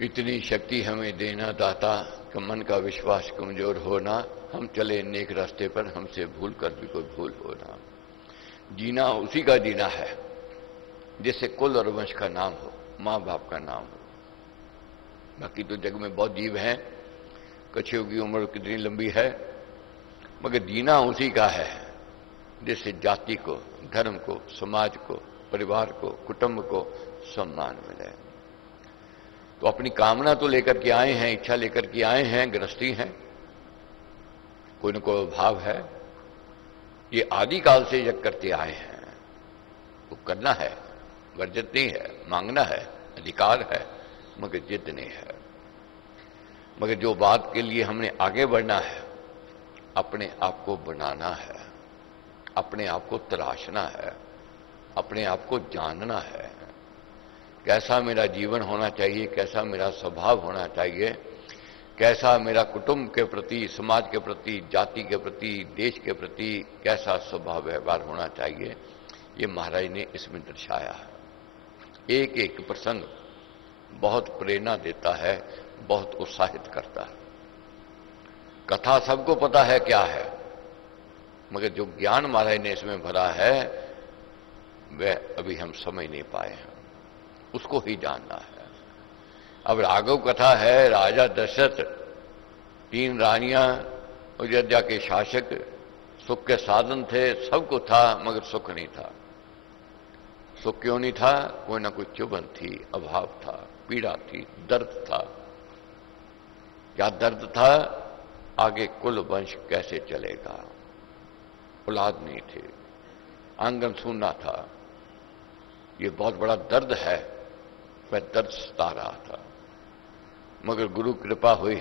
इतनी शक्ति हमें देना दाता कि मन का विश्वास कमजोर होना, हम चले नेक रास्ते पर, हमसे भूल कर भी कोई भूल होना। जीना उसी का जीना है जिससे कुल और वंश का नाम हो, माँ बाप का नाम हो। बाकी तो जग में बहुत जीव हैं, कछुओं की उम्र कितनी लंबी है, मगर जीना उसी का है जिससे जाति को, धर्म को, समाज को, परिवार को, कुटुंब को सम्मान मिले। तो अपनी कामना तो लेकर के आए हैं, इच्छा लेकर के आए हैं, गृहस्थी हैं, कोई न कोई भाव है, ये आदिकाल से यज्ञ करते आए हैं। तो करना है, वर्जित नहीं है, मांगना है, अधिकार है, मगर जिद नहीं है। मगर जो बात के लिए हमने आगे बढ़ना है, अपने आप को बनाना है, अपने आप को तराशना है, अपने आप को जानना है। कैसा मेरा जीवन होना चाहिए, कैसा मेरा स्वभाव होना चाहिए, कैसा मेरा कुटुंब के प्रति, समाज के प्रति, जाति के प्रति, देश के प्रति कैसा स्वभाव व्यवहार होना चाहिए, ये महाराज ने इसमें दर्शाया है। एक एक प्रसंग बहुत प्रेरणा देता है, बहुत उत्साहित करता है। कथा सबको पता है क्या है, मगर जो ज्ञान महाराज ने इसमें भरा है वह अभी हम समझ नहीं पाए हैं, उसको ही जानना है। अब राघव कथा है, राजा दशरथ, 3 रानियां, अयोध्या के शासक, सुख के साधन थे, सब कुछ था, मगर सुख नहीं था। सुख क्यों नहीं था? कोई ना कोई चुभन थी, अभाव था, पीड़ा थी, दर्द था। क्या दर्द था? आगे कुल वंश कैसे चलेगा, औलाद नहीं थी, आंगन सूना था। ये बहुत बड़ा दर्द है, वह दर्द सता रहा था। मगर गुरु कृपा हुई,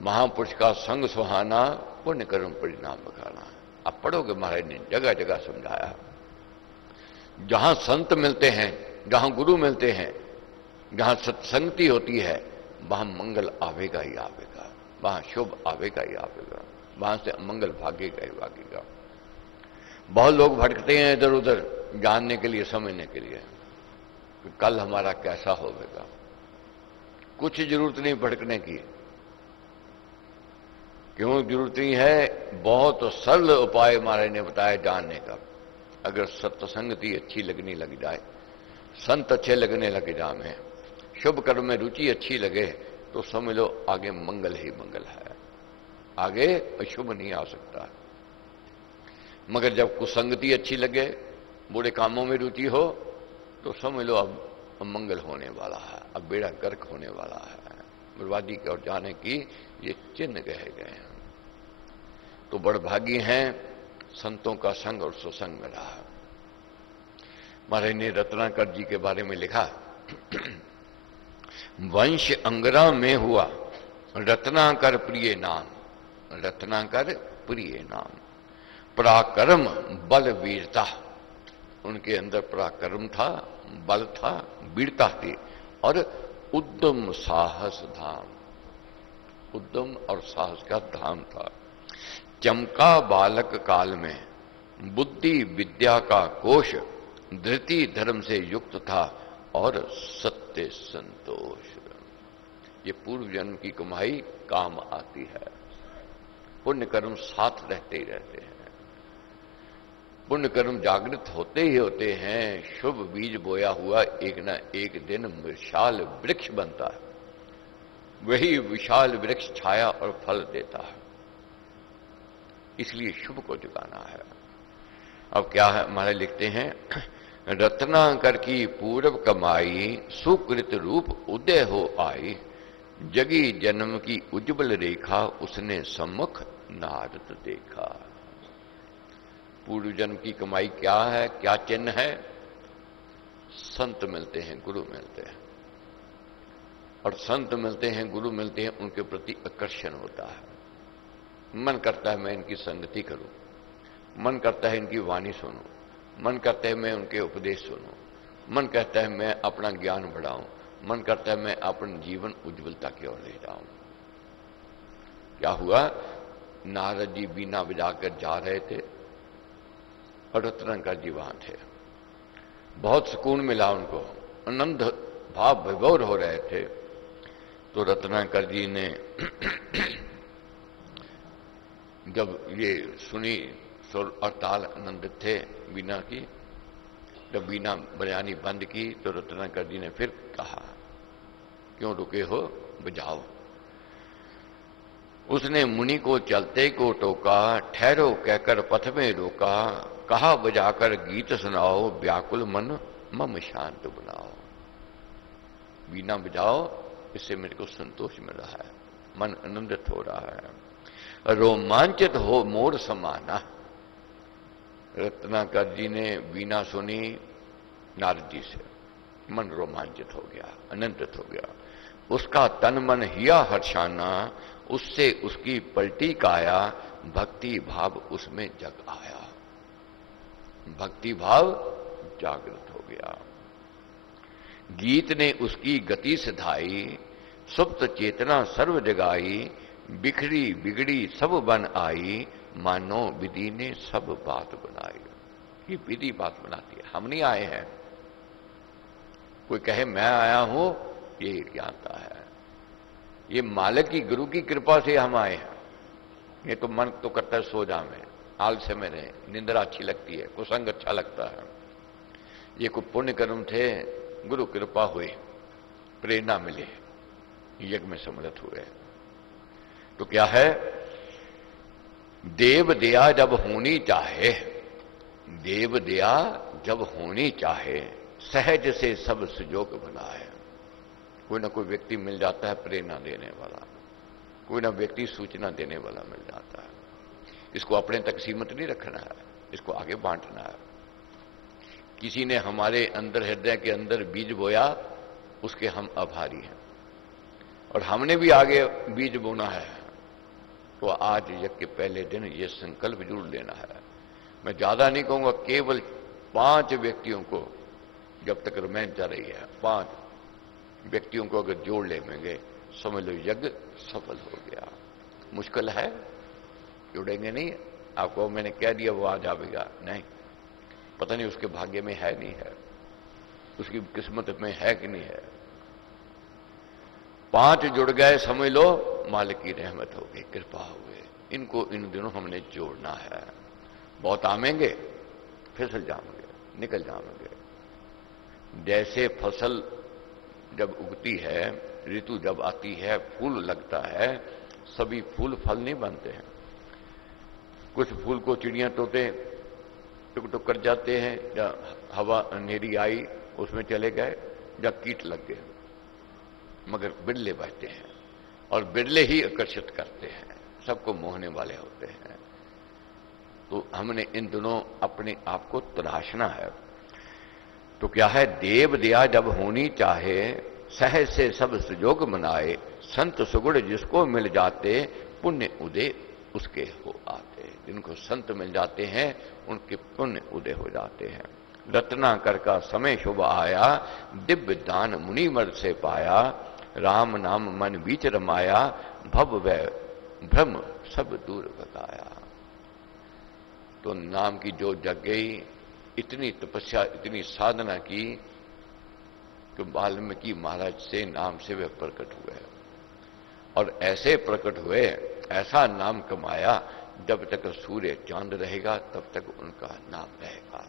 महापुरुष का संग सुहाना, पुण्य कर्म परिणाम बखाना। अब पढ़ोगे, महाराज ने जगह जगह समझाया। जहां संत मिलते हैं, जहां गुरु मिलते हैं, जहां सत्संगति होती है, वहां मंगल आवेगा ही आवेगा, वहां शुभ आवेगा ही आवेगा, वहां से अमंगल भागेगा ही भागेगा। बहुत लोग भटकते हैं इधर उधर जानने के लिए, समझने के लिए कि कल हमारा कैसा होगा। कुछ जरूरत नहीं भटकने की। क्यों जरूरत नहीं है? बहुत सरल उपाय महाराज ने बताया जानने का। अगर सत्संगति अच्छी लगने लग जाए, संत अच्छे लगने लग जाए, शुभ कर्म में रुचि अच्छी लगे, तो समझ लो आगे मंगल ही मंगल है, आगे अशुभ नहीं आ सकता। मगर जब कुसंगति अच्छी लगे, बुरे कामों में रुचि हो, तो समझ लो अब मंगल होने वाला है, अब बेड़ा गर्क होने वाला है, बर्बादी की ओर जाने की ये चिन्ह कहे गए हैं। तो बड़भागी हैं संतों का संग और सुसंग मिला है। महाराज ने रत्नाकर जी के बारे में लिखा, वंश अंगरा में हुआ रत्नाकर प्रिय नाम, रत्नाकर प्रिय नाम। पराक्रम बल वीरता, उनके अंदर पराक्रम था, बल था, वीरता थी, और उद्यम साहस धाम, उद्यम और साहस का धाम था। चमका बालक काल में, बुद्धि विद्या का कोश, धृति धर्म से युक्त था, और सत्य संतोष। ये पूर्व जन्म की कमाई काम आती है। पुण्य कर्म साथ रहते ही रहते हैं, पुण्य कर्म जागृत होते ही होते हैं। शुभ बीज बोया हुआ एक न एक दिन विशाल वृक्ष बनता है, वही विशाल वृक्ष छाया और फल देता है। इसलिए शुभ को जगाना है। अब क्या है, हमारे लिखते हैं, रत्नाकर की पूर्व कमाई, सुकृत रूप उदय हो आई, जगी जन्म की उज्ज्वल रेखा, उसने सम्मुख नारद देखा। पूर्व जन्म की कमाई क्या है, क्या चिन्ह है? संत मिलते हैं, गुरु मिलते हैं, और संत मिलते हैं, गुरु मिलते हैं, उनके प्रति आकर्षण होता है। मन करता है मैं इनकी संगति करूं, मन करता है इनकी वाणी सुनूं, मन करता है मैं उनके उपदेश सुनूं, मन कहता है मैं अपना ज्ञान बढ़ाऊं, मन करता है मैं अपना जीवन उज्ज्वलता की ओर ले जाऊं। क्या हुआ? नारद जी बीना बजाकर जा रहे थे और रत्नाकर जी वहां थे। बहुत सुकून मिला उनको, आनंद भाव विभोर हो रहे थे। तो रत्नाकर जी ने जब ये सुनी, सुर और ताल आनंदित थे वीणा की, जब वीणा बजानी बंद की तो रत्नाकर जी ने फिर कहा, क्यों रुके हो, बजाओ। उसने मुनि को चलते को टोका, ठहरो कहकर पथ में रोका, कहा बजाकर गीत सुनाओ, व्याकुल मन मम शांत बनाओ। वीणा बजाओ, इससे मेरे को संतोष मिल रहा है, मन आनंदित हो रहा है, रोमांचित हो मोर समाना। रत्नाकर जी ने वीणा सुनी नारद जी से, मन रोमांचित हो गया, आनंदित हो गया। उसका तन मन हिया हर्षाना, उससे उसकी पलटी काया, भक्ति भाव उसमें जग आया। भक्ति भाव जागृत हो गया। गीत ने उसकी गति सिधाई, सुप्त चेतना सर्व जगाई, बिखरी बिगड़ी सब बन आई, मानो विधि ने सब बात बनाई। ये विधि बात बनाती है, हम नहीं आए हैं। कोई कहे मैं आया हूं, ये ज्ञाता है। ये मालिक की, गुरु की कृपा से हम आए हैं। ये तो मन तो करता है सो जा में, आलस्य में रहे, निंद्रा अच्छी लगती है, कुसंग अच्छा लगता है। ये कोई पुण्य कर्म थे, गुरु कृपा हुई, प्रेरणा मिली, यज्ञ में सम्मिलित हुए। तो क्या है, देव दया जब होनी चाहे, देव दया जब होनी चाहे, सहज से सब सुजोग बनाए। कोई ना कोई व्यक्ति मिल जाता है प्रेरणा देने वाला, कोई ना व्यक्ति सूचना देने वाला मिल जाता है। इसको अपने तक सीमित नहीं रखना है, इसको आगे बांटना है। किसी ने हमारे अंदर, हृदय के अंदर बीज बोया, उसके हम आभारी हैं, और हमने भी आगे बीज बोना है। तो आज यज्ञ के पहले दिन ये संकल्प जरूर लेना है। मैं ज्यादा नहीं कहूंगा, केवल 5 व्यक्तियों को, जब तक रामायण चल रही है, 5 व्यक्तियों को अगर जोड़ लेंगे, समझ लो यज्ञ सफल हो गया। मुश्किल है, जुड़ेंगे नहीं, आपको मैंने कह दिया वो आ जाएगा, नहीं, पता नहीं उसके भाग्य में है नहीं है, उसकी किस्मत में है कि नहीं है। 5 जुड़ गए, समझ लो मालिक की रहमत हो गई, कृपा हो गई। इनको इन दिनों हमने जोड़ना है। बहुत आमेंगे, फिसल जाएंगे, निकल जाएंगे। जैसे फसल जब उगती है, ऋतु जब आती है, फूल लगता है, सभी फूल फल नहीं बनते हैं। कुछ फूल को चिड़ियां तोते टुक टुक कर जाते हैं, या हवा अंधेरी आई उसमें चले गए, या कीट लग गए, मगर बिरले बचते हैं, और बिरले ही आकर्षित करते हैं, सबको मोहने वाले होते हैं। तो हमने इन दिनों अपने आप को तराशना है। तो क्या है, देव दया जब होनी चाहे, सहज से सब सुजोग मनाए, संत सुगुण जिसको मिल जाते, पुण्य उदय उसके हो आते। जिनको संत मिल जाते हैं, उनके पुण्य उदय हो जाते हैं। रत्नाकर का समय शुभ आया, दिव्य दान मुनि मर से पाया, राम नाम मन बीच रमाया, भव वै भ्रम सब दूर बताया। तो नाम की जो जग गई, इतनी तपस्या, इतनी साधना की कि वाल्मीकि महाराज से नाम से वे प्रकट हुए, और ऐसे प्रकट हुए, ऐसा नाम कमाया, जब तक सूर्य चांद रहेगा तब तक उनका नाम रहेगा।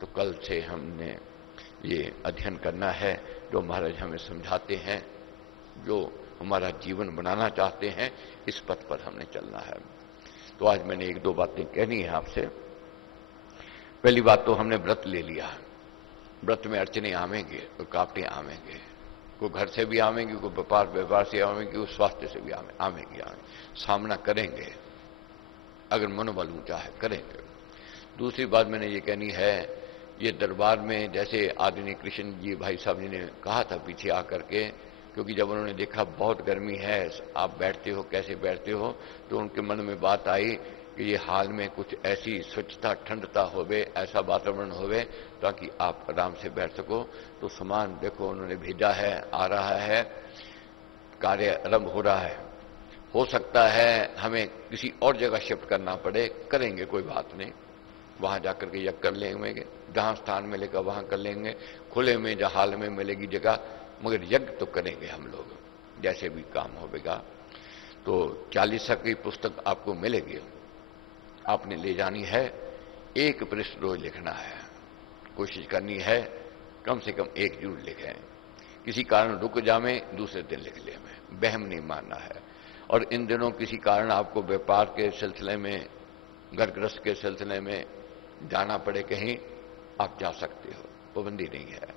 तो कल से हमने ये अध्ययन करना है, जो महाराज हमें समझाते हैं, जो हमारा जीवन बनाना चाहते हैं, इस पथ पर हमने चलना है। तो आज मैंने 1-2 बातें कहनी है आपसे। पहली बात तो हमने व्रत ले लिया। व्रत में अर्चने आवेंगे, कोई कापटे आवेंगे, कोई घर से भी आवेंगे, कोई व्यापार से आवेंगे, कोई स्वास्थ्य से भी आवेंगे। सामना करेंगे, अगर मनोबल ऊंचा है करेंगे। दूसरी बात मैंने ये कहनी है, ये दरबार में जैसे आदरणीय कृष्ण जी भाई साहब जी ने कहा था पीछे आकर के, क्योंकि जब उन्होंने देखा बहुत गर्मी है, आप बैठते हो, कैसे बैठते हो, तो उनके मन में बात आई कि ये हाल में कुछ ऐसी स्वच्छता, ठंडता होवे, ऐसा वातावरण होवे ताकि आप आराम से बैठ सको। तो सामान देखो उन्होंने भेजा है, आ रहा है, कार्य आरंभ हो रहा है। हो सकता है हमें किसी और जगह शिफ्ट करना पड़े, करेंगे, कोई बात नहीं, वहां जाकर के यज्ञ कर लेंगे, जहां स्थान मिलेगा वहां कर लेंगे। खुले में जहां हाल में मिलेगी जगह मगर यज्ञ तो करेंगे हम लोग, जैसे भी काम होगा। तो 40 की पुस्तक आपको मिलेगी, आपने ले जानी है। एक पृष्ठ रोज लिखना है, कोशिश करनी है कम से कम एक जरूर लिखें। किसी कारण रुक जावे दूसरे दिन लिख ले, में बहम नहीं मानना है। और इन दिनों किसी कारण आपको व्यापार के सिलसिले में, घर गृहस्थ के सिलसिले में जाना पड़े कहीं, आप जा सकते हो, पाबंदी नहीं है।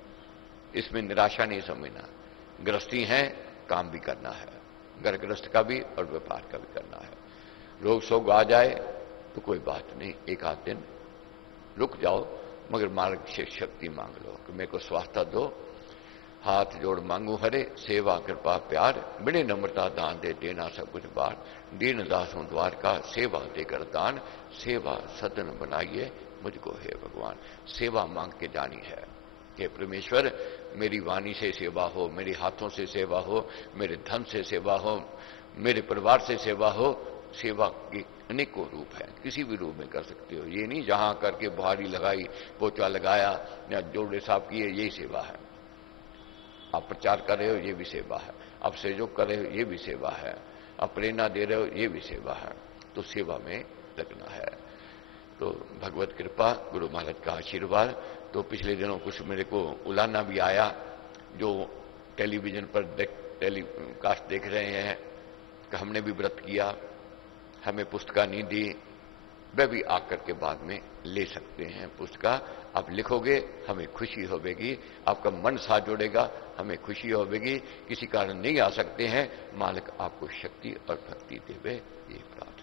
इसमें निराशा नहीं समझना। गृहस्थी है, काम भी करना है, घर गृहस्थ का भी और व्यापार का भी करना है। रोग शोग आ जाए तो कोई बात नहीं, एक आध दिन रुक जाओ, मगर मार्ग से शक्ति मांग लो कि मेरे को स्वास्थ्य दो। हाथ जोड़ मांगू हरे, सेवा कृपा प्यार, बड़े नम्रता दान दे देना सब कुछ बार। दीन दासों द्वार का सेवा देकर दान, सेवा सदन बनाइए मुझको हे भगवान। सेवा मांग के जानी है कि परमेश्वर मेरी वाणी से सेवा हो, मेरे हाथों से सेवा हो, मेरे धन से सेवा हो, मेरे परिवार से सेवा हो। सेवा के अनेकों रूप है, किसी भी रूप में कर सकते हो। ये नहीं जहां करके बुहारी लगाई, पोचा लगाया या जोड़े साफ किए, यही सेवा है। आप प्रचार कर रहे हो, ये भी सेवा है। आप सहयोग कर रहे हो, ये भी सेवा है। आप प्रेरणा दे रहे हो, ये भी सेवा है। तो सेवा में लगना है। तो भगवत कृपा, गुरु महाराज का आशीर्वाद। तो पिछले दिनों कुछ मेरे को उलाना भी आया, जो टेलीविजन पर टेलीकास्ट देख रहे हैं कि हमने भी व्रत किया, हमें पुस्तका नहीं दी। वह भी आकर के बाद में ले सकते हैं पुस्तका। आप लिखोगे, हमें खुशी होगी, आपका मन साथ जोड़ेगा, हमें खुशी होगी। किसी कारण नहीं आ सकते हैं, मालिक आपको शक्ति और भक्ति देवे, ये प्रार्थना।